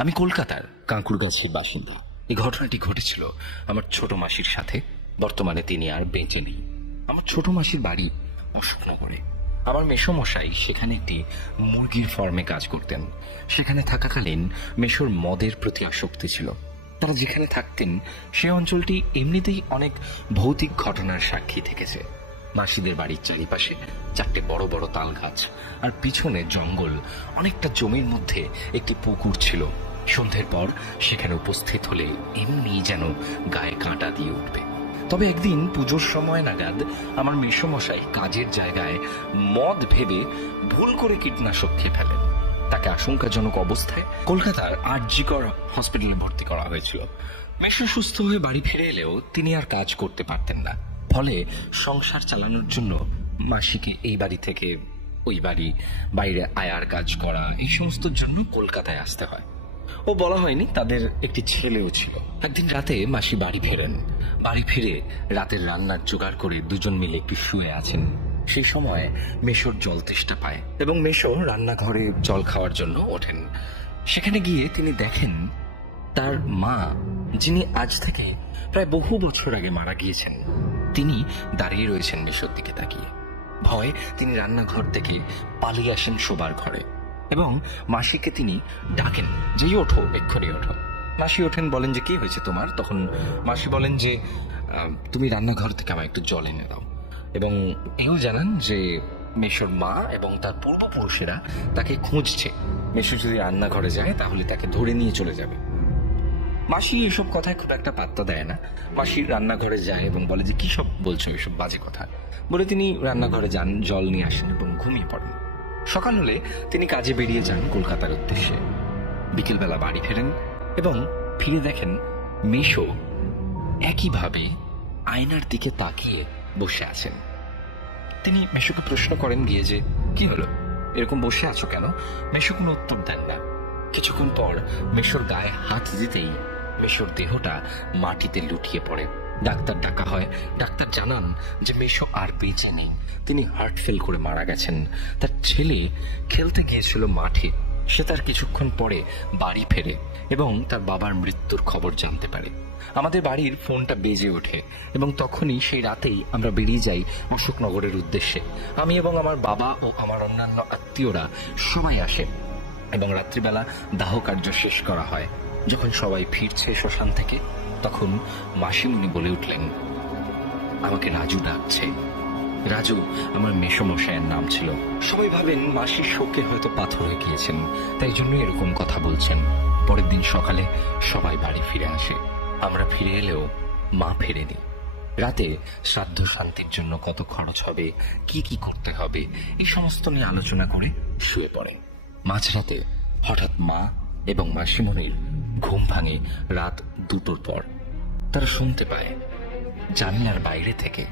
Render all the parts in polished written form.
আমি কলকাতার কাঁকুড়গাছির বাসিন্দা। এই ঘটনাটি ঘটেছিল আমার ছোট মাসির সাথে। বর্তমানে তিনি আর বেঁচে নেই। আমার ছোট মাসির বাড়ি অশোকনগরে। আমার মেসোমশাই সেখানে একটি মুরগির ফার্মে কাজ করতেন। সেখানে থাকাকালীন মেসোর মদের প্রতি আসক্তি ছিল। তারা যেখানে থাকতেন সে অঞ্চলটি এমনিতেই অনেক ভৌতিক ঘটনার সাক্ষী থেকেছে। মাসিদের বাড়ির চারিপাশে 4টে বড় বড় তাল গাছ, আর পিছনে জঙ্গল। অনেকটা জমির মধ্যে একটি পুকুর ছিল। সন্ধ্যের পর সেখানে উপস্থিত হলে এমনি যেন গায়ে কাঁটা দিয়ে উঠবে। তবে একদিন পুজোর সময় নাগাদ আমার মেসোমশাই কাজের জায়গায় মদ ভেবে ভুল করে কীটনাশক খেয়ে ফেলেন। তাকে আশঙ্কাজনক অবস্থায় কলকাতার আরজিকর হসপিটালে ভর্তি করা হয়েছিল। মেসো সুস্থ হয়ে বাড়ি ফিরে এলেও তিনি আর কাজ করতে পারতেন না। ফলে সংসার চালানোর জন্য মাসিকে এই বাড়ি থেকে ওই বাড়ি, বাইরে আয়ার কাজ করা, এই সমস্তর জন্য কলকাতায় আসতে হয়। ও বলা হয়নি, তাদের একটি ছেলেও ছিল। একদিন রাতে মাসি বাড়ি ফেরেন। বাড়ি ফিরে রাতের রান্নার জোগাড় করে দুজন মিলে একটু শুয়ে আছেন। সেই সময় মেসোর জল তেষ্টা পায় এবং মেসো রান্নাঘরে জল খাওয়ার জন্য ওঠেন। সেখানে গিয়ে তিনি দেখেন তার মা, যিনি আজ থেকে প্রায় বহু বছর আগে মারা গিয়েছেন, তিনি দাঁড়িয়ে রয়েছেন মেসোর দিকে তাকিয়ে। ভয়ে তিনি রান্নাঘর থেকে পালিয়ে আসেন শোবার ঘরে এবং মাসিকে তিনি ডাকেন যে ওঠো, এক্ষুনি ওঠো। মাসি ওঠেন, বলেন যে কি হয়েছে তোমার? তখন মাসি বলেন যে তুমি রান্নাঘর থেকে আমায় একটু জল এনে দাও, এবং এও জানান যে মেসোর মা এবং তার পূর্বপুরুষেরা তাকে খুঁজছে। মেসো যদি রান্নাঘরে যায় তাহলে তাকে ধরে নিয়ে চলে যাবে। মাসি এসব কথায় খুব একটা পাত্তা দেয় না। মাসি রান্নাঘরে যায় এবং বলে যে কি সব বলছো, এসব বাজে কথা বলে তিনি রান্নাঘরে যান, জল নিয়ে আসেন এবং ঘুমিয়ে পড়েন। সকাল হলে তিনি কাজে বেরিয়ে যান কলকাতার উদ্দেশ্যে। বিকেলবেলা বাড়ি ফেরেন এবং ফিরে দেখেন মেসো একইভাবে আয়নার দিকে তাকিয়ে বসে আছেন। তিনি মেসোকে প্রশ্ন করেন গিয়ে যে কি হলো, এরকম বসে আছো কেন? মেসো কোনো উত্তর দেন না। কিছুক্ষণ পর মেসোর গায়ে হাত দিতেই মেসোর দেহটা মাটিতে লুটিয়ে পড়ে। ডাক্তার ডাকা হয়। ডাক্তার জানান যে মেসো আর বেঁচে নেই, তিনি হার্ট ফেল করে মারা গেছেন। তার ছেলে খেলতে গিয়েছিল মাঠে। সে তার কিছুক্ষণ পরে বাড়ি ফেরে এবং তার বাবার মৃত্যুর খবর জানতে পারে। আমাদের বাড়ির ফোনটা বেজে ওঠে এবং তখনই সেই রাতেই আমরা বেরিয়ে যাই অশোকনগরের উদ্দেশ্যে। আমি এবং আমার বাবা ও আমার অন্যান্য আত্মীয়রা সবাই আসে এবং রাত্রিবেলা দাহ কার্য শেষ করা হয়। যখন সবাই ফিরছে শ্মশান থেকে, তখন মাসিমণি বলে উঠলেন, আমাকে রাজু ডাকছে। রাজু আমার মেসোমশাইয়ের নাম ছিল। সবাই ভাবেন মাসির শোকে হয়তো পাথর হয়ে গিয়েছেন, তাই জন্য এরকম কথা বলছেন। পরের দিন সকালে সবাই বাড়ি ফিরে আসে। আমরা ফিরে এলেও মা ফেরেনি। রাতে শ্রাদ্ধ শান্তির জন্য কত খরচ হবে, কি কি করতে হবে, এই সমস্ত নিয়ে আলোচনা করে শুয়ে পড়ে। মাঝরাতে হঠাৎ মা এবং মাসিমণির ঘুম ভাঙে রাত 2টোর পর। তারা শুনতে পায় জানলার বাইরে থেকে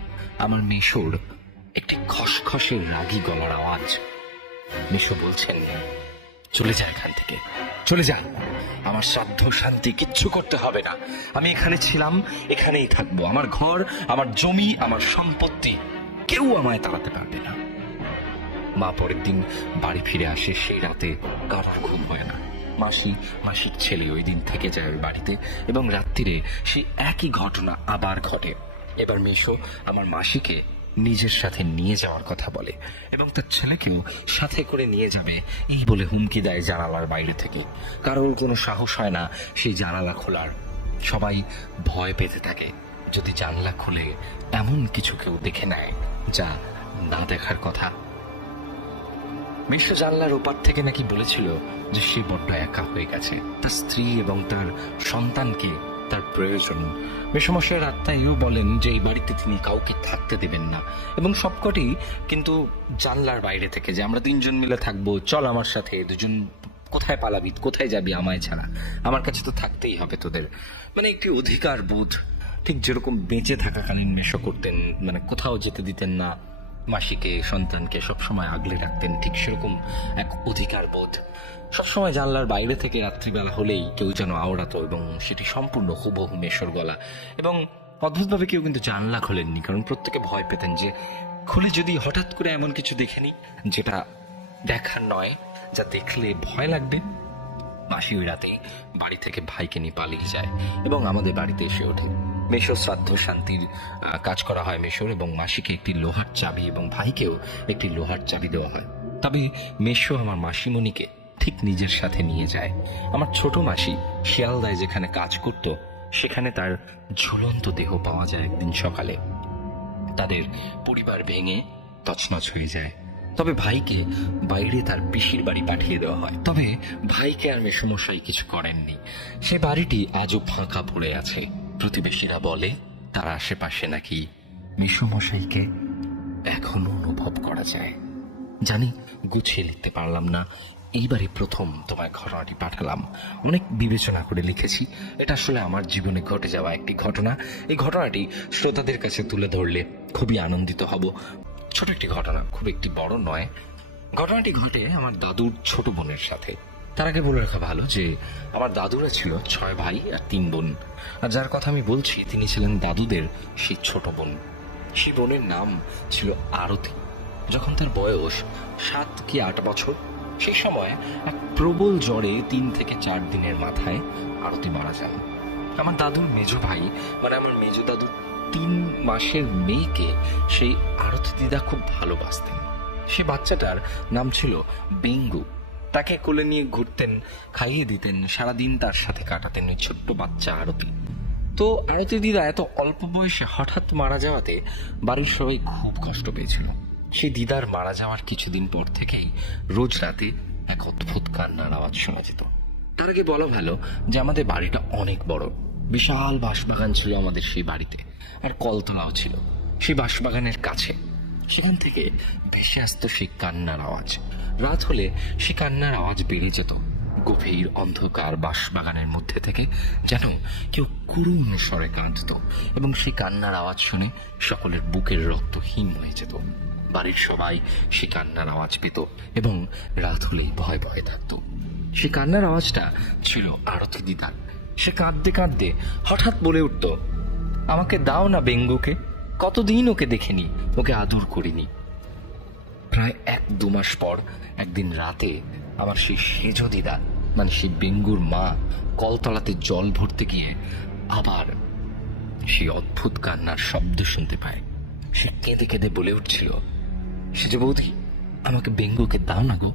আমার মেসোর একটি খসখসে রাগী গলার আওয়াজ। মেসো বলছেন, চলে যা এখান থেকে, চলে যা, আমার শ্রাদ্ধ শান্তি কিচ্ছু করতে হবে না। আমি এখানে ছিলাম, এখানেই থাকবো। আমার ঘর, আমার জমি, আমার সম্পত্তি, কেউ আমায় তাড়াতে পারবে না। মা পরের দিন বাড়ি ফিরে আসে। সেই রাতে কারোর ঘুম হয় না। মাসির ছেলে ওই দিন থেকে যায় ওই বাড়িতে এবং রাত্রিরে সেই একই ঘটনা আবার ঘটে। এবার মেসো আমার মাসিকে নিজের সাথে নিয়ে যাওয়ার কথা বলে এবং তার ছেলেকেও সাথে করে নিয়ে যাবে এই বলে হুমকি দেয় জানালার বাইরে থেকে। কারোর কোনো সাহস হয় না সেই জানালা খোলার। সবাই ভয় পেতে থাকে যদি জানলা খুলে এমন কিছু কেউ দেখে নেয় যা না দেখার কথা। মেসো জানলার ওপার থেকে নাকি বলেছিল যে সে বড্ড একা হয়ে গেছে, তার স্ত্রী এবং তার সন্তানকে তার প্রয়োজন। মেসোমশাইয়ের আত্মা এও বলেন যে এই বাড়িতে তিনি কাউকে থাকতে দেবেন না এবং সবকটি কিন্তু জানলার বাইরে থেকে, যে আমরা 3জন মিলে থাকবো, চল আমার সাথে, 2জন কোথায় পালাবি, কোথায় যাবি আমায় ছাড়া, আমার কাছে তো থাকতেই হবে তোদের। মানে একটি অধিকার বোধ, ঠিক যেরকম বেঁচে থাকাকালীন মেসো করতেন, মানে কোথাও যেতে দিতেন না, মাসিকে সন্তানকে সবসময় আগলে রাখতেন, ঠিক সেরকম এক অধিকার বোধ। সবসময় জানলার বাইরে থেকে রাত্রিবেলা হলেই কেউ যেন আওড়াতো এবং সেটি সম্পূর্ণ হুবহু মেসোর গলা। এবং অদ্ভুতভাবে কেউ কিন্তু জানলা খোলেননি, কারণ প্রত্যেকে ভয় পেতেন যে খুলে যদি হঠাৎ করে এমন কিছু দেখেনি যেটা দেখার নয়, যা দেখলে ভয় লাগবে। মাসি ওই রাতে বাড়ি থেকে ভাইকে নিয়ে পালিয়ে যায় এবং আমাদের বাড়িতে এসে ওঠে। মেশো শ্রাদ্ধ শান্তির কাজ করা হয় মেশোর, এবং মাসিকে একটি লোহার চাবি এবং ভাইকেও একটি লোহার চাবি দেওয়া হয়। তবে মেশো আমার মাসিমণিকে ঠিক নিজের সাথে নিয়ে যায়। আমার ছোট মাসি শিয়ালদায় যেখানে কাজ করত সেখানে তার ঝুলন্ত দেহ পাওয়া যায় একদিন সকালে। তাদের পরিবার ভেঙে তছনছ হয়ে যায়। তবে ভাইকে বাইরে তার পিসির বাড়ি পাঠিয়ে দেওয়া হয়। তবে ভাইকে আর মেসমশাই কিছু করেননি। সে বাড়িটি আজও ফাঁকা পড়ে আছে। প্রতিবেশীরা বলে তার আশেপাশে নাকি মেসমশাইকে এখনো অনুভব করা যায়। জানি গুছিয়ে লিখতে পারলাম না, এইবারই প্রথম তোমায় ঘটনাটি পাঠালাম। অনেক বিবেচনা করে লিখেছি। এটা আসলে আমার জীবনে ঘটে যাওয়া একটি ঘটনা। এই ঘটনাটি শ্রোতাদের কাছে তুলে ধরলে খুবই আনন্দিত হব। ছোট একটি ঘটনা, খুব একটি বড় নয়। ঘটনাটি ঘটে আমার দাদুর ছোট বোনের সাথে। তার আগে বলে রাখা ভালো যে আমার দাদুরা ছিল 6 ভাই আর 3 বোন। আর যার কথা আমি বলছি তিনি ছিলেন দাদুদের সেই ছোট বোন। সেই বোনের নাম ছিল আরতি। যখন তার বয়স 7 কি 8 বছর, সেই সময় এক প্রবল জ্বরে 3 থেকে 4 দিনের মাথায় আরতি মারা যান। আমার দাদুর মেজো ভাই, মানে আমার মেজো দাদুর 3 মাসের মেয়েকে সেই আরতি দিদা খুব ভালোবাসতেন। সে বাচ্চাটার নাম ছিল বেঙ্গু। তাকে কোলে নিয়ে ঘুরতেন, খাইয়ে দিতেন, সারাদিন তার সাথে কাটাতেন ওই ছোট্ট বাচ্চা আরতি। তো আরতি দিদা এত অল্প বয়সে হঠাৎ মারা যাওয়াতে বাড়ির সবাই খুব কষ্ট পেয়েছিল। সেই দিদার মারা যাওয়ার কিছুদিন পর থেকেই রোজ রাতে এক অদ্ভুত কান্নার আওয়াজ শোনা যেত। তার আগে বলা ভালো যে আমাদের বাড়িটা অনেক বড়। বিশাল বাঁশবাগান ছিল আমাদের সেই বাড়িতে, আর কলতলাও ছিল সেই বাঁশবাগানের কাছে। সেখান থেকে ভেসে আসতো সেই কান্নার আওয়াজ। রাত হলে সে কান্নার আওয়াজ বেড়ে যেত। গভীর অন্ধকার বাঁশবাগানের মধ্যে থেকে যেন কেউ করুণ স্বরে কাঁদত, এবং সেই কান্নার আওয়াজ শুনে সকলের বুকের রক্ত হিম হয়ে যেত। বাড়ির সবাই সে কান্নার আওয়াজ পেত এবং রাত হলেই ভয় ভয়ে থাকত। সে কান্নার আওয়াজটা ছিল আরতি দিদার। সে কাঁদতে কাঁদতে হঠাৎ বলে উঠত, আমাকে দাও না বেঙ্গুকে, কতদিন ওকে দেখিনি, ওকে আদর করিনি। প্রায় 1-2 মাস পর একদিন রাতে আমার সেই সেজো দিদা, মানে সেই বেঙ্গুর মা, কলতলাতে জল ভরতে গিয়ে আবার সেই অদ্ভুত কান্নার শব্দ শুনতে পায়। সে কেঁদে কেঁদে বলে উঠছিল, সেজো বৌদি, আমাকে বেঙ্গুকে দাও না গো,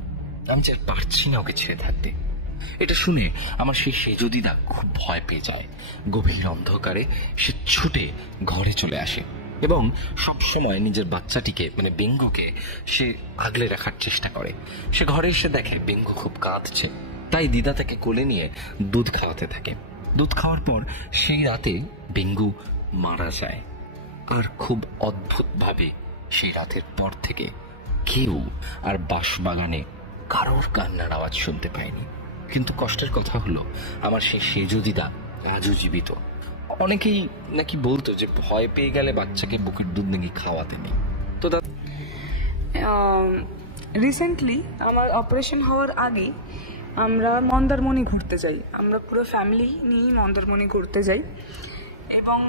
আমি যে পারছি না ওকে ছেড়ে থাকতে। এটা শুনে আমার সেই সেজো দিদা খুব ভয় পেয়ে যায়। গভীর অন্ধকারে সে ছুটে ঘরে চলে আসে এবং সব সময় নিজের বাচ্চাটিকে, মানে বেঙ্গুকে, সে আগলে রাখার চেষ্টা করে। সে ঘরে এসে দেখে বেঙ্গু খুব কাঁদছে, তাই দিদা তাকে কোলে নিয়ে দুধ খাওয়াতে থাকে। দুধ খাওয়ার পর সেই রাতে বেঙ্গু মারা যায়। আর খুব অদ্ভুতভাবে সেই রাতের পর থেকে কেউ আর বাঁশবাগানে কারোর কান্নার আওয়াজ শুনতে পায়নি। কিন্তু কষ্টের কথা হলো আমার সেই সেজো দিদা আজও জীবিত। অনেকেই নাকি বলতো যে ভয় পেয়ে গেলে বাচ্চাকে বুকের দুধ নাকি খাওয়াতে নেই। তো রিসেন্টলি আমার অপারেশন হওয়ার আগে আমরা মন্দারমণি ঘুরতে যাই। আমরা পুরো ফ্যামিলি নিয়েই মন্দারমণি ঘুরতে যাই, এবং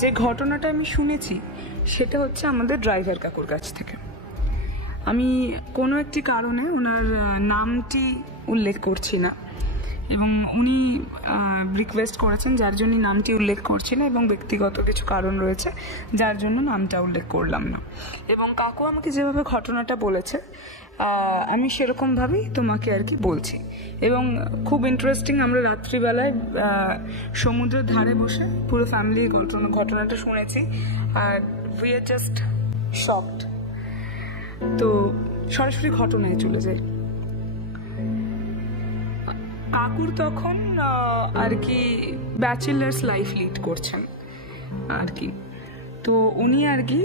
যে ঘটনাটা আমি শুনেছি সেটা হচ্ছে আমাদের ড্রাইভার কাকুর কাছ থেকে। আমি কোনো একটি কারণে ওনার নামটি উল্লেখ করছি না, এবং উনি রিকোয়েস্ট করেছেন যার জন্য নামটি উল্লেখ করছি না, এবং ব্যক্তিগত কিছু কারণ রয়েছে যার জন্য নামটা উল্লেখ করলাম না। এবং কাকু আমাকে যেভাবে ঘটনাটা বলেছে আমি সেরকমভাবেই তোমাকে আর কি বলছি। এবং খুব ইন্টারেস্টিং, আমরা রাত্রিবেলায় সমুদ্রের ধারে বসে পুরো ফ্যামিলি ঘটনাটা শুনেছি, আর উই আর জাস্ট শকড। তো সরাসরি ঘটনায় চলে যাই। কাকুর তখন আর কি ব্যাচেলার্স লাইফ লিড করছেন আর কি। তো উনি আর কি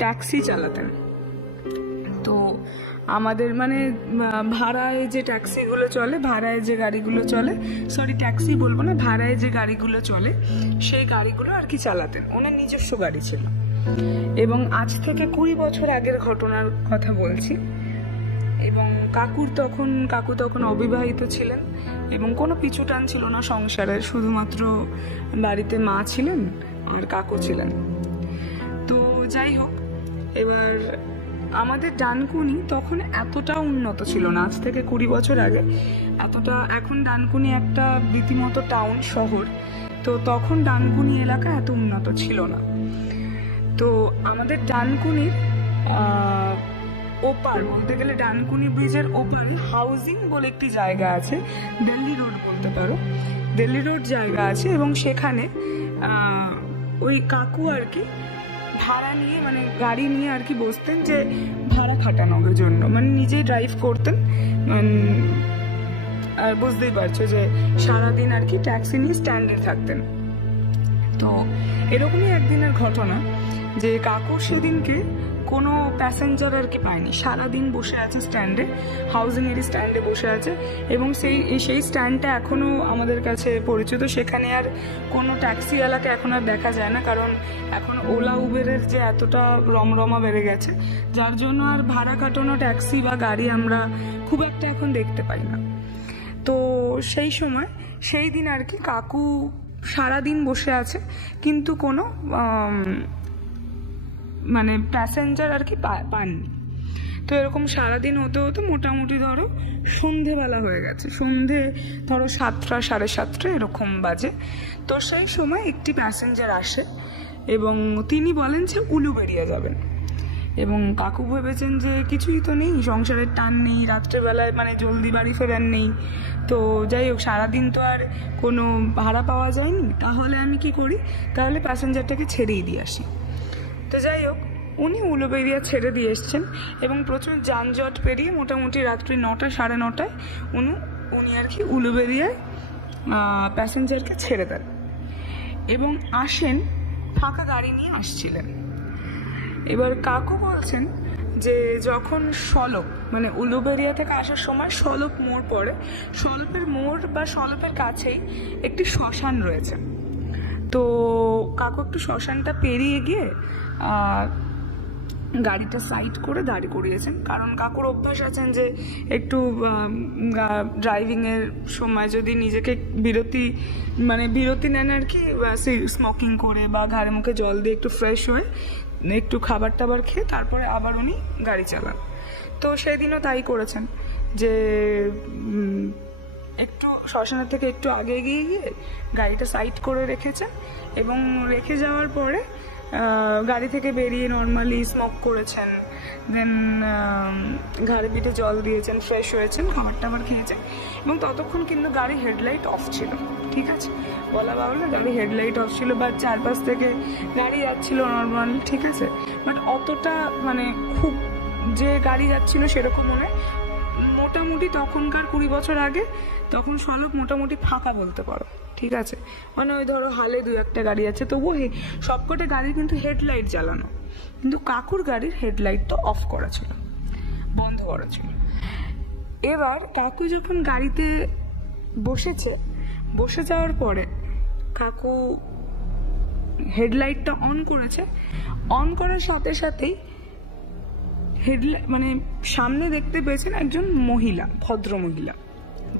ট্যাক্সি চালাতেন। তো আমাদের মানে ভাড়ায় যে ট্যাক্সিগুলো চলে, ভাড়ায় যে গাড়িগুলো চলে, সরি ট্যাক্সি বলবো না, ভাড়ায় যে গাড়িগুলো চলে সেই গাড়িগুলো আর কি চালাতেন। ওনার নিজস্ব গাড়ি ছিল। এবং আজ থেকে 20 বছর আগের ঘটনার কথা বলছি। এবং কাকু তখন অবিবাহিত ছিলেন এবং কোনো পিছু টান ছিল না সংসারের, শুধুমাত্র বাড়িতে মা ছিলেন আর কাকু ছিলেন। তো যাই হোক, এবার আমাদের ডানকুনি তখন এতটা উন্নত ছিল না, আজ থেকে 20 বছর আগে এতটা। এখন ডানকুনি একটা রীতিমতো টাউন শহর, তো তখন ডানকুনি এলাকা এত উন্নত ছিল না। তো আমাদের ডানকুনির ওপার বলতে গেলে ডানকুনি ব্রিজের ওপারে হাউজিং বলে একটি জায়গা আছে, দিল্লি রোড বলতে পারো, দিল্লি রোড জায়গা আছে। এবং সেখানে ওই কাকু আর কি ভাড়া নিয়ে মানে গাড়ি নিয়ে আর কি বসতেন, যে ভাড়া খাটানোর জন্য, মানে নিজেই ড্রাইভ করতেন। আর বুঝতেই পারছো যে সারাদিন আর কি ট্যাক্সি নিয়ে স্ট্যান্ডে থাকতেন। তো এরকমই একদিনের ঘটনা যে কাকু সেদিনকে কোনো প্যাসেঞ্জার আর কি পায়নি, সারাদিন বসে আছে স্ট্যান্ডে, হাউজিংয়ের স্ট্যান্ডে বসে আছে। এবং সেই স্ট্যান্ডটা এখনও আমাদের কাছে পরিচিত, সেখানে আর কোনো ট্যাক্সিওয়ালাকে এখন আর দেখা যায় না, কারণ এখন ওলা উবেরের যে এতটা রমরমা বেড়ে গেছে, যার জন্য আর ভাড়া কাটানো ট্যাক্সি বা গাড়ি আমরা খুব একটা এখন দেখতে পাই না। তো সেই দিন আর কি কাকু সারাদিন বসে আছে, কিন্তু কোনো মানে প্যাসেঞ্জার আর কি পাননি। তো এরকম সারাদিন হতে হতে মোটামুটি ধরো সন্ধেবেলা হয়ে গেছে, সন্ধে ধরো 7টা 7:30 এরকম বাজে। তো সেই সময় একটি প্যাসেঞ্জার আসে এবং তিনি বলেন যে উলুবেড়িয়া যাবেন। এবং কাকু ভেবেছেন যে কিছুই তো নেই, সংসারের টান নেই, রাত্রেবেলায় মানে জলদি বাড়ি ফেরার নেই, তো যাই হোক সারাদিন তো আর কোনো ভাড়া পাওয়া যায়নি, তাহলে আমি কি করি, তাহলে প্যাসেঞ্জারটাকে ছেড়েই দিয়ে আসি। তো যাই হোক উনি উলুবেড়িয়া ছেড়ে দিয়ে এসছেন এবং প্রচুর যানজট পেরিয়ে মোটামুটি রাত্রি 9টা 9:30 উনি আর কি উলুবেড়িয়ায় প্যাসেঞ্জারকে ছেড়ে দেন এবং আসেন, ফাঁকা গাড়ি নিয়ে আসছিলেন। এবার কাকু বলছেন যে যখন সলপ মানে উলুবেড়িয়া থেকে আসার সময় সলপ মোড় পড়ে, সলপের মোড় বা সলপের কাছেই একটি শ্মশান রয়েছে। তো কাকু একটু শ্মশানটা পেরিয়ে গিয়ে গাড়িটা সাইড করে দাঁড় করিয়েছেন, কারণ কাকুর অভ্যাস আছেন যে একটু ড্রাইভিংয়ের সময় যদি নিজেকে বিরতি নেন আর কি, স্মোকিং করে বা ঘাড়ে মুখে জল দিয়ে একটু ফ্রেশ হয়ে একটু খাবার টাবার খেয়ে তারপরে আবার উনি গাড়ি চালান। তো সেদিনও তাই করেছেন যে একটু শ্মশানের থেকে একটু আগে এগিয়ে গিয়ে গাড়িটা সাইড করে রেখেছেন এবং রেখে যাওয়ার পরে গাড়ি থেকে বেরিয়ে নর্মালি স্মোক করেছেন, দেন ঘাড়ে পিঠে জল দিয়েছেন, ফ্রেশ হয়েছেন, খাবার টাবার খেয়েছেন। এবং ততক্ষণ কিন্তু গাড়ির হেডলাইট অফ ছিল, ঠিক আছে, বলা বাহুল্য গাড়ির হেডলাইট অফ ছিল, বা চারপাশ থেকে গাড়ি যাচ্ছিল নর্মালি, ঠিক আছে, বাট অতটা মানে খুব যে গাড়ি যাচ্ছিল সেরকম মনে মোটামুটি তখনকার 20 বছর আগে তখন সড়ক মোটামুটি ফাঁকা বলতে পারো, ঠিক আছে, মানে ওই ধরো হালে 2-1টা গাড়ি আছে, তবুও সবকটা গাড়ির কিন্তু হেডলাইট জ্বালানো, কিন্তু কাকুর গাড়ির হেডলাইট তো অফ করা ছিল, বন্ধ করা ছিল। এবার কাকু যখন গাড়িতে বসে যাওয়ার পরে কাকু হেডলাইটটা অন করেছে, অন করার সাথে সাথেই হেডলাইট মানে সামনে দেখতে পেয়েছেন একজন মহিলা, ভদ্র মহিলা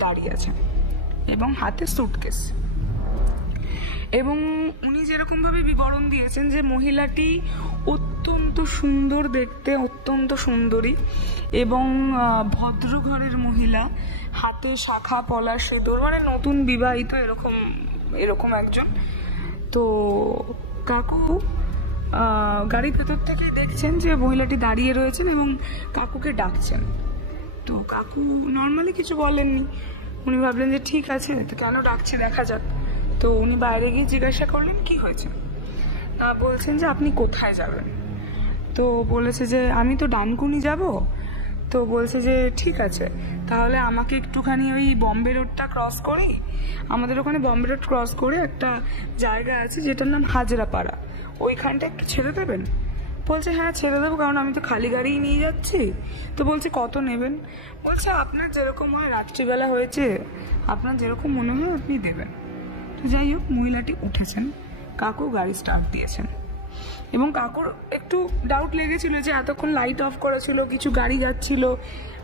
দাঁড়িয়ে আছেন এবং হাতে সুটকেস। এবং উনি যেরকমভাবে বিবরণ দিয়েছেন যে মহিলাটি অত্যন্ত সুন্দর দেখতে, অত্যন্ত সুন্দরী এবং ভদ্র ঘরের মহিলা, হাতে শাখা পলা সিঁদুর, মানে নতুন বিবাহিত এরকম একজন। তো কাকু গাড়ির ভেতর থেকে দেখছেন যে মহিলাটি দাঁড়িয়ে রয়েছেন এবং কাকুকে ডাকছেন। তো কাকু নর্মালি কিছু বলেননি, উনি ভাবলেন যে ঠিক আছে, তো কেন ডাকছে দেখা যাক। তো উনি বাইরে গিয়ে জিজ্ঞাসা করলেন কি হয়েছে, বলছেন যে আপনি কোথায় যাবেন। তো বলেছে যে আমি তো ডানকুনি যাব। তো বলছে যে ঠিক আছে, তাহলে আমাকে একটুখানি ওই বম্বে রোডটা ক্রস করি, আমাদের ওখানে বম্বে রোড ক্রস করে একটা জায়গা আছে যেটার নাম হাজরাপাড়া, ওইখানটা একটু ছেড়ে দেবেন। বলছে হ্যাঁ ছেড়ে দেবো, কারণ আমি তো খালি গাড়িই নিয়ে যাচ্ছি। তো বলছে কত নেবেন। বলছে আপনার যেরকম হয়, রাত্রিবেলা হয়েছে, আপনার যেরকম মনে হয় আপনি দেবেন। তো যাই হোক মহিলাটি উঠেছেন, কাকু গাড়ি স্টার্ট দিয়েছেন এবং কাকুর একটু ডাউট লেগেছিল যে এতক্ষণ লাইট অফ করা ছিল, কিছু গাড়ি যাচ্ছিল,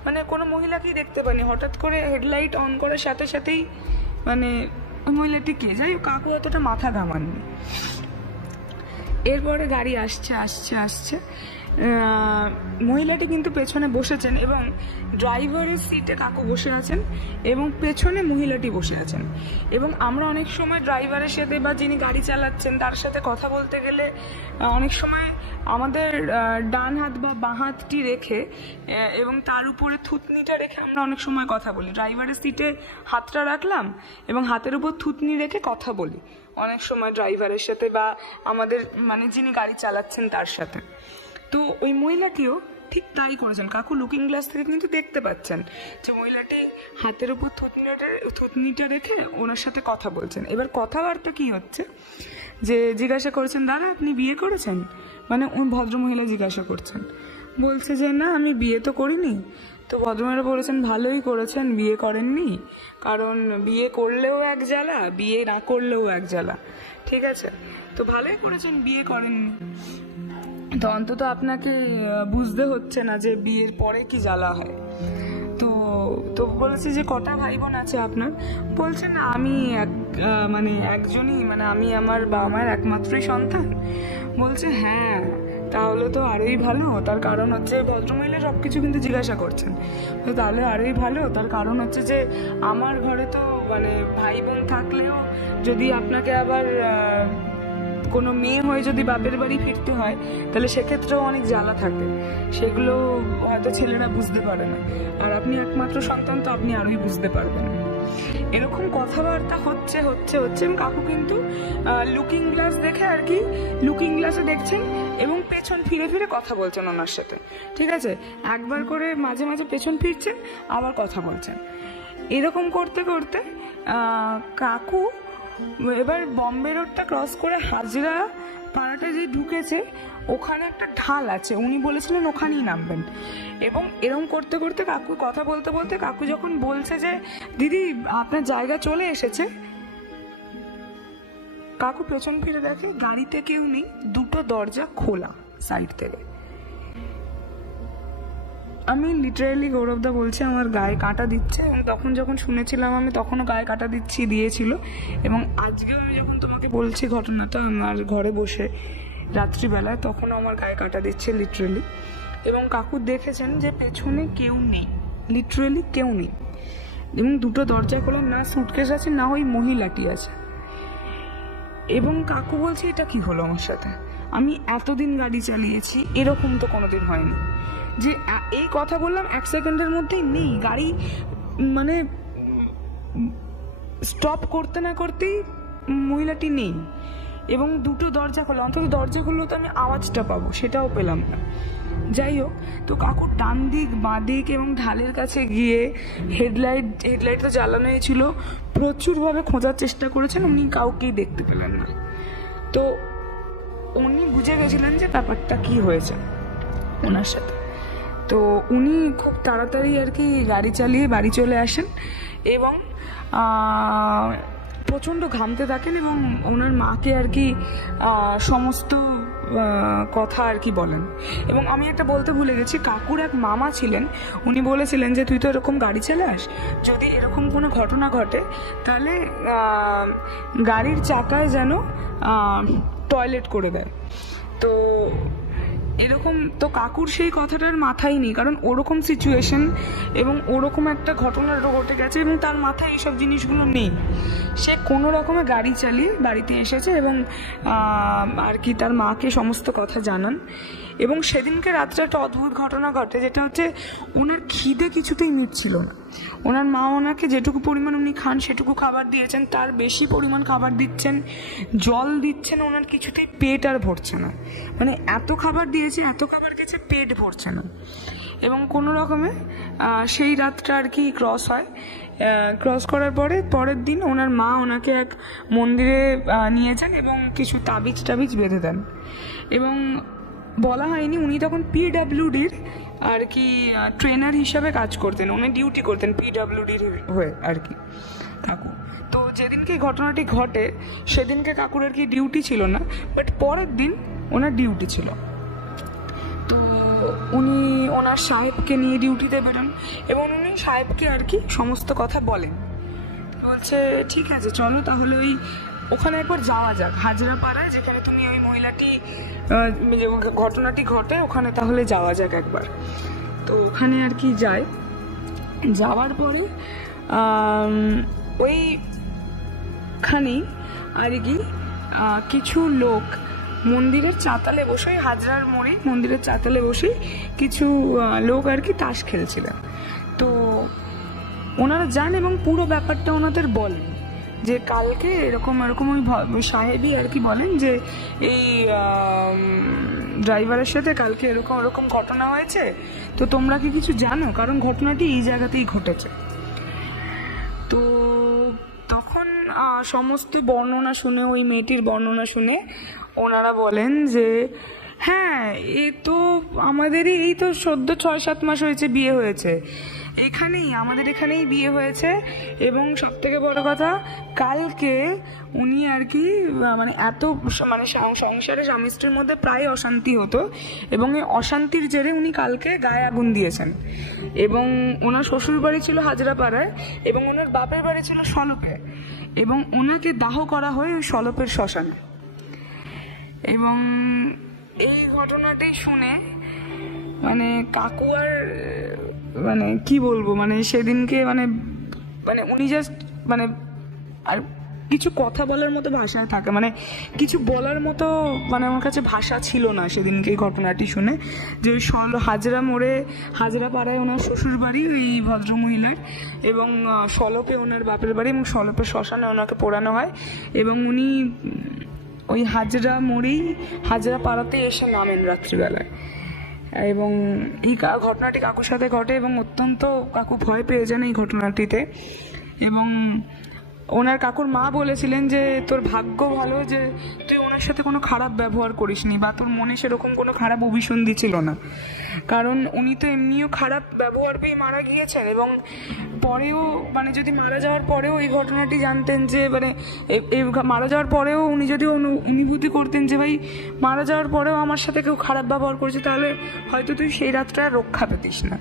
মানে কোনো মহিলাকেই দেখতে পানি, হঠাৎ করে হেডলাইট অন করার সাথে সাথেই মানে ওই মহিলাটি কে। যাই হোক কাকু অতটা মাথা ঘামাননি। এরপরে গাড়ি আসছে মহিলাটি কিন্তু পেছনে বসেছেন এবং ড্রাইভারের সিটে কাকু বসে আছেন এবং পেছনে মহিলাটি বসে আছেন। এবং আমরা অনেক সময় ড্রাইভারের সাথে বা যিনি গাড়ি চালাচ্ছেন তার সাথে কথা বলতে গেলে অনেক সময় আমাদের ডান হাত বা বাঁ হাতটি রেখে এবং তার উপরে থুতনিটা রেখে আমরা অনেক সময় কথা বলি। ড্রাইভারের সিটে হাতটা রাখলাম এবং হাতের উপর থুতনি রেখে কথা বলি অনেক সময় ড্রাইভারের সাথে বা আমাদের মানে যিনি গাড়ি চালাচ্ছেন তার সাথে। তো ওই মহিলাটিও ঠিক তাই করেছেন। কাকু লুকিং গ্লাস থেকে কিন্তু দেখতে পাচ্ছেন যে মহিলাটি হাতের উপর থুতনিটা রেখে ওনার সাথে কথা বলছেন। এবার কথাবার্তা কি হচ্ছে যে জিজ্ঞাসা করেছেন, দাদা আপনি বিয়ে করেছেন? মানে ওই ভদ্রমহিলা জিজ্ঞাসা করছেন, বলছে যে না আমি বিয়ে তো করিনি। তো ভদ্রমহিলা বলেছেন ভালোই করেছেন, বিয়ে করেননি, কারণ বিয়ে করলেও এক জ্বালা, বিয়ে না করলেও এক জ্বালা। ঠিক আছে, তো ভালোই করেছেন বিয়ে করেননি, তো অন্তত আপনাকে বুঝতে হচ্ছে না যে বিয়ের পরে কি জ্বালা হয়। তো বলেছি যে কটা ভাই বোন আছে আপনার? বলছেন আমি একজনই, মানে আমি আমার বাবা মায়ের একমাত্রই সন্তান। বলছে হ্যাঁ তাহলে তো আরোই ভালো, তার কারণ হচ্ছে ভদ্রমহিলা সব কিছু কিন্তু জিজ্ঞাসা করছেন, তো তাহলে আরোই ভালো, তার কারণ হচ্ছে যে আমার ঘরে তো মানে ভাই বোন থাকলেও যদি আপনাকে আবার কোনো মেয়ে হয়ে যদি বাপের বাড়ি ফিরতে হয় তাহলে সেক্ষেত্রেও অনেক জ্বালা থাকে, সেগুলো হয়তো ছেলেরা বুঝতে পারে না, আর আপনি একমাত্র সন্তান তো আপনি আরোই বুঝতে পারবেন। এরকম কথাবার্তা হচ্ছে এবং কাকু কিন্তু লুকিং গ্লাস দেখে আর কি লুকিং গ্লাসে দেখছেন এবং পেছন ফিরে ফিরে কথা বলছেন ওনার সাথে। ঠিক আছে, একবার করে মাঝে মাঝে পেছন ফিরছেন আবার কথা বলছেন। এরকম করতে করতে কাকু এবার বম্বে রোডটা ক্রস করে হাজরা পাড়াটা যে ঢুকেছে ওখানে একটা ঢাল আছে, উনি বলেছিলেন ওখানেই নামবেন। এবং এরকম করতে করতে কাকু কথা বলতে বলতে কাকু যখন বলছে যে দিদি আপনার জায়গা চলে এসেছে, কাকু পেছন ফিরে দেখে গাড়িতে কেউ নেই, দুটো দরজা খোলা সাইড থেকে। আমি লিটারালি গৌরবদা বলছি আমার গায়ে কাঁটা দিচ্ছে, এবং তখন যখন শুনেছিলাম আমি তখনও গায়ে কাঁটা দিয়েছিল, এবং আজকেও আমি যখন তোমাকে বলছি ঘটনাটা আমার ঘরে বসে রাত্রিবেলায় তখনও আমার গায়ে কাঁটা দিচ্ছে লিটারালি। এবং কাকু দেখেছেন যে পেছনে কেউ নেই, লিটারালি কেউ নেই, এবং দুটো দরজা খোলা, না সুটকেস আছে না ওই মহিলাটি আছে। এবং কাকু বলছে এটা কি হলো আমার সাথে, আমি এতদিন গাড়ি চালিয়েছি এরকম তো কোনোদিন হয়নি যে এই কথা বললাম 1 সেকেন্ডের মধ্যেই নেই গাড়ি, মানে স্টপ করতে না করতেই মহিলাটি নেই, এবং দুটো দরজা খোলা, অন্তত দরজা খুললেও তো আমি আওয়াজটা পাবো, সেটাও পেলাম না। যাই হোক, তো কাকুর ডান দিক বাঁ দিক এবং ঢালের কাছে গিয়ে হেডলাইট তো জ্বালানোই ছিল, প্রচুরভাবে খোঁজার চেষ্টা করেছেন, উনি কাউকেই দেখতে পেলেন না। তো উনি বুঝে গেছিলেন যে ব্যাপারটা কি হয়েছে ওনার সাথে। তো উনি খুব তাড়াতাড়ি আর কি গাড়ি চালিয়ে বাড়ি চলে আসেন এবং প্রচণ্ড ঘামতে থাকেন, এবং ওনার মাকে আর কি সমস্ত কথা আর কি বলেন। এবং আমি একটা বলতে ভুলে গেছি, কাকুর এক মামা ছিলেন, উনি বলেছিলেন যে তুই তো এরকম গাড়ি চালাস, যদি এরকম কোনো ঘটনা ঘটে তাহলে গাড়ির চাকায় যেন টয়লেট করে দেয়। তো এরকম তো কাকুর সেই কথাটার মাথায় নেই, কারণ ওরকম সিচুয়েশন এবং ওরকম একটা ঘটনা ঘটে গেছে এবং তার মাথায় এইসব জিনিসগুলো নেই। সে কোনো রকমে গাড়ি চালিয়ে বাড়িতে এসেছে এবং আর কি তার মাকে সমস্ত কথা জানান। এবং সেদিনকে রাত্রে একটা অদ্ভুত ঘটনা ঘটে, যেটা হচ্ছে ওনার খিদে কিছুতেই মিটছিল না। ওনার মা ওনাকে যেটুকু পরিমাণ উনি খান সেটুকু খাবার দিয়েছেন, তার বেশি পরিমাণ খাবার দিচ্ছেন, জল দিচ্ছেন, ওনার কিছুতেই পেট আর ভরছে না, মানে এত খাবার দিয়েছে, এত খাবার গেছে, পেট ভরছে না। এবং কোনো রকমে সেই রাতটা আর কি ক্রস হয়। ক্রস করার পরে পরের দিন ওনার মা ওনাকে এক মন্দিরে নিয়ে যান এবং কিছু তাবিজ বেঁধে দেন। এবং বলা হয়নি উনি তখন পিডব্লিউডির আর কি ট্রেনার হিসাবে কাজ করতেন, উনি ডিউটি করতেন পিডব্লিউডির হয়ে আর কি কাকু। তো যেদিনকে ঘটনাটি ঘটে সেদিনকে কাকুর আর কি ডিউটি ছিল না, বাট পরের দিন ওনার ডিউটি ছিল। তো উনি ওনার সাহেবকে নিয়ে ডিউটিতে বেরোন এবং উনি সাহেবকে আর কি সমস্ত কথা বলেন, বলছে ঠিক আছে চলো তাহলে ওই ওখানে একবার যাওয়া যাক, হাজরাপাড়ায় যেখানে তুমি ওই মহিলাটি যে ঘটনাটি ঘটে ওখানে তাহলে যাওয়া যাক একবার। তো ওখানে আর কি যায়, যাওয়ার পরে ওইখানেই আর কি কিছু লোক মন্দিরের চাতালে বসে, হাজরার মোড়ে মন্দিরের চাতালে বসে কিছু লোক আর কি তাস খেলছিলেন। তো ওনারা যান এবং পুরো ব্যাপারটা ওনাদের বলেন যে কালকে এরকম এরকম ওই সাহেবই আর কি বলেন যে এই ড্রাইভারের সাথে কালকে এরকম এরকম ঘটনা হয়েছে, তো তোমরা কি কিছু জানো, কারণ ঘটনাটি এই জায়গাতেই ঘটেছে। তো তখন সমস্ত বর্ণনা শুনে, ওই মেয়েটির বর্ণনা শুনে ওনারা বলেন যে হ্যাঁ, এ তো আমাদেরই এই তো সদ্য 6-7 মাস হয়েছে বিয়ে হয়েছে, আমাদের এখানেই বিয়ে হয়েছে। এবং সব থেকে বড় কথা, কালকে উনি আর কি মানে এত মানে সংসারে স্বামী স্ত্রীর মধ্যে প্রায় অশান্তি হতো, এবং এই অশান্তির জেরে উনি কালকে গায়ে আগুন দিয়েছেন। এবং ওনার শ্বশুর বাড়ি ছিল হাজরাপাড়ায় এবং ওনার বাপের বাড়ি ছিল সলপে, এবং ওনাকে দাহ করা হয় ওই সলপের শ্মশানে। এবং এই ঘটনাটি শুনে মানে কাকু আর মানে কি বলবো, মানে সেদিনকে মানে মানে উনি জাস্ট মানে আর কিছু কথা বলার মতো ভাষায় থাকে, মানে কিছু বলার মতো মানে আমার কাছে ভাষা ছিল না সেদিনকে এই ঘটনাটি শুনে। যে ওই হাজরা মোড়ে, হাজরাপাড়ায় ওনার শ্বশুর বাড়ি ওই ভদ্রমহিলার, এবং সলপে ওনার বাপের বাড়ি, এবং সলপের শ্মশানে ওনাকে পোড়ানো হয়। এবং উনি ওই হাজরা মোড়েই হাজরাপাড়াতে এসে নামেন রাত্রিবেলায়। এবং এই ঘটনাটি কাকুর সাথে ঘটে এবং অত্যন্ত কাকু ভয় পেয়ে যান এই ঘটনাটিতে। এবং ওনার কাকুর মা বলেছিলেন যে তোর ভাগ্য ভালো যে তুই ওনার সাথে কোনো খারাপ ব্যবহার করিসনি, বা তোর মনে সেরকম কোনো খারাপ অভিসন্ধি ছিল না, কারণ উনি তো এমনিও খারাপ ব্যবহার পেয়ে মারা গিয়েছেন। এবং পরেও মানে যদি মারা যাওয়ার পরেও এই ঘটনাটি জানতেন যে মানে এই মারা যাওয়ার পরেও উনি যদি অনুভূতি করতেন যে ভাই মারা যাওয়ার পরেও আমার সাথে কেউ খারাপ ব্যবহার করেছে, তাহলে হয়তো তুই সেই রাতটা রক্ষা পেতিস না।